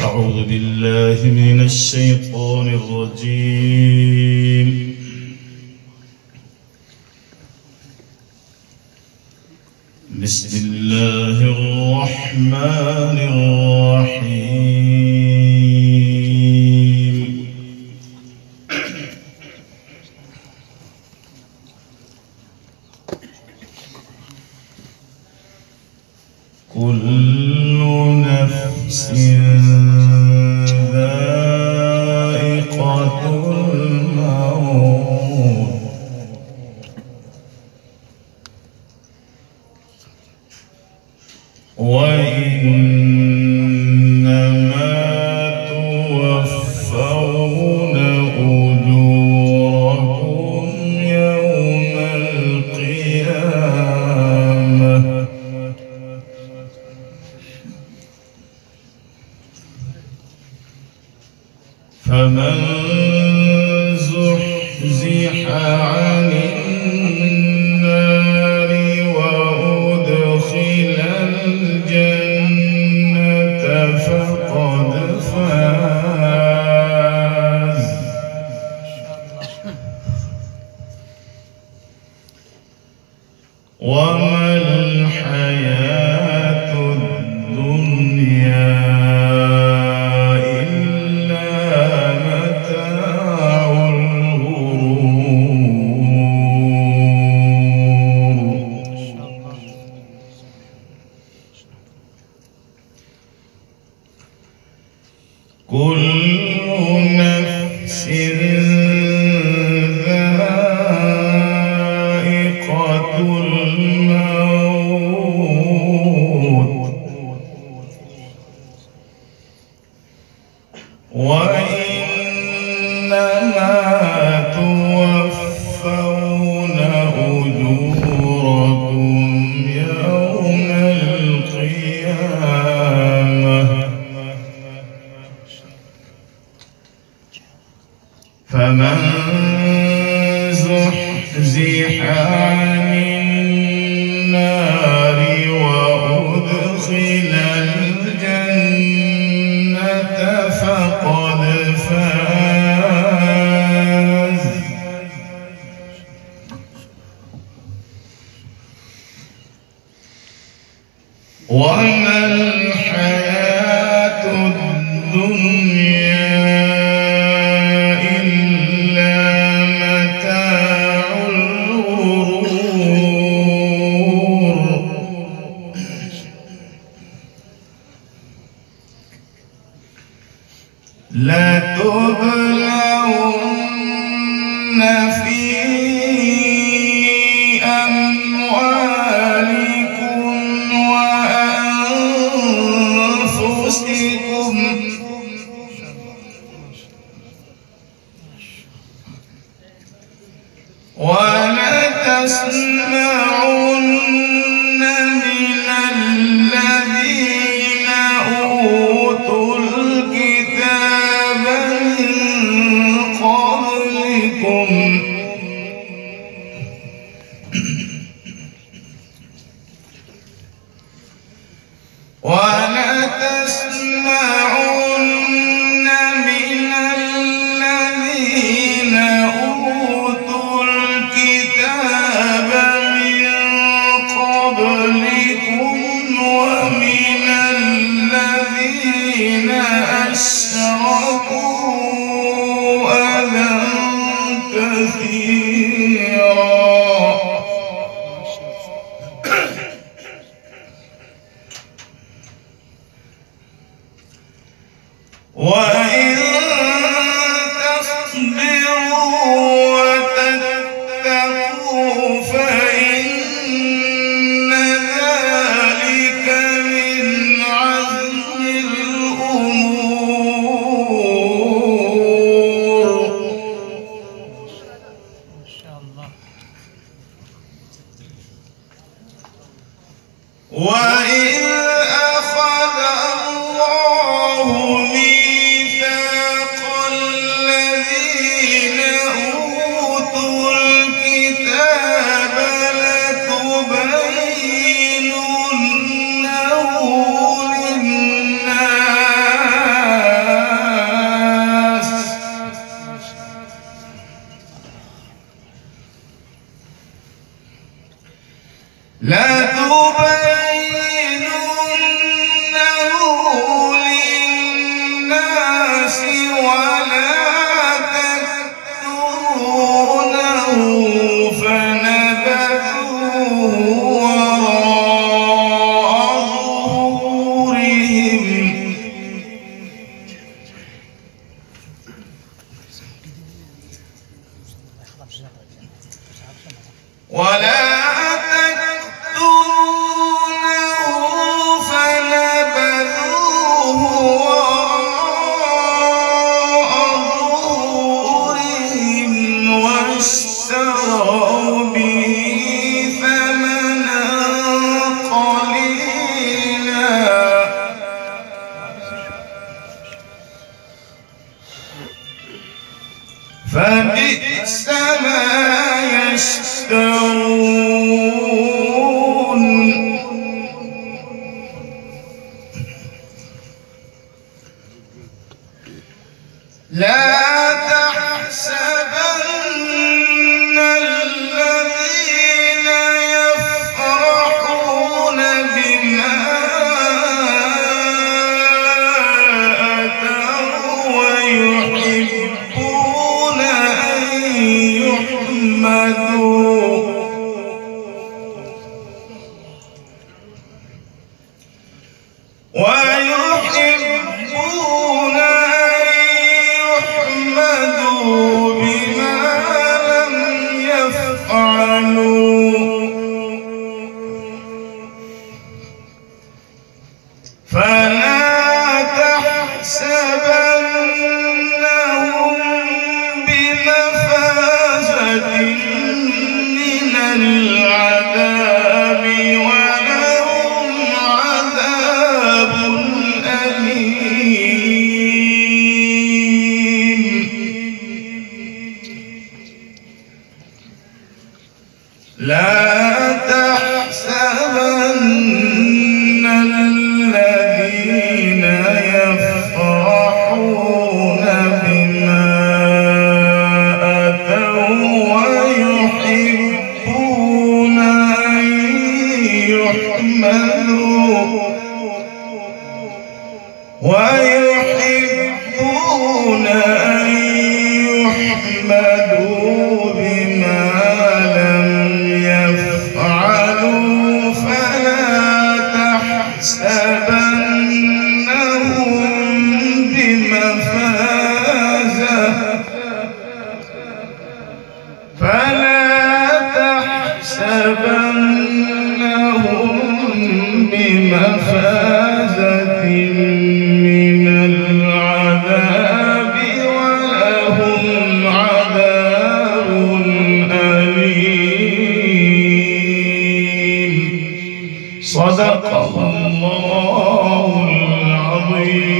أعوذ بالله من الشيطان الرجيم. بسم الله الرحمن الرحيم. كل نفس ذائقة الموت وإنما توفون أجوركم يوم القيامة فمن زحزح عن النار وأدخل الجنة فقد فاز. وما الحياة الدنيا كل نفس ذائقة الموت وإنما توفون أجوركم يوم القيامة فمن زحزح عن النار وأدخل الجنة فقد فاز. وما الحياة الدنيا لتبلون في أموالكم وأنفسكم ولتسمعن من الذين أوتوا الكتاب من قبلكم ومن الذين أشركوا أذى كثيرا وإن تصبروا وتتقوا فإن ذلك من عزم الأمور. ما شاء الله. وإذ أخذ الله ميثاق فبئس ما يشترون لا تحسبن الذين يفرحون بما أتوا ويحبون أن يحمدوا بما لم يفعلوا فلا تحسبنهم بمفازة من العذاب ولهم عذاب أليم لا تحسبن الذين يفرحون بما أتوا ويحبون أن يحمدوا بما لم يفعلوا فلا تحسبنهم بمفازة من العذاب ولهم عذاب أليم صدق الله العظيم.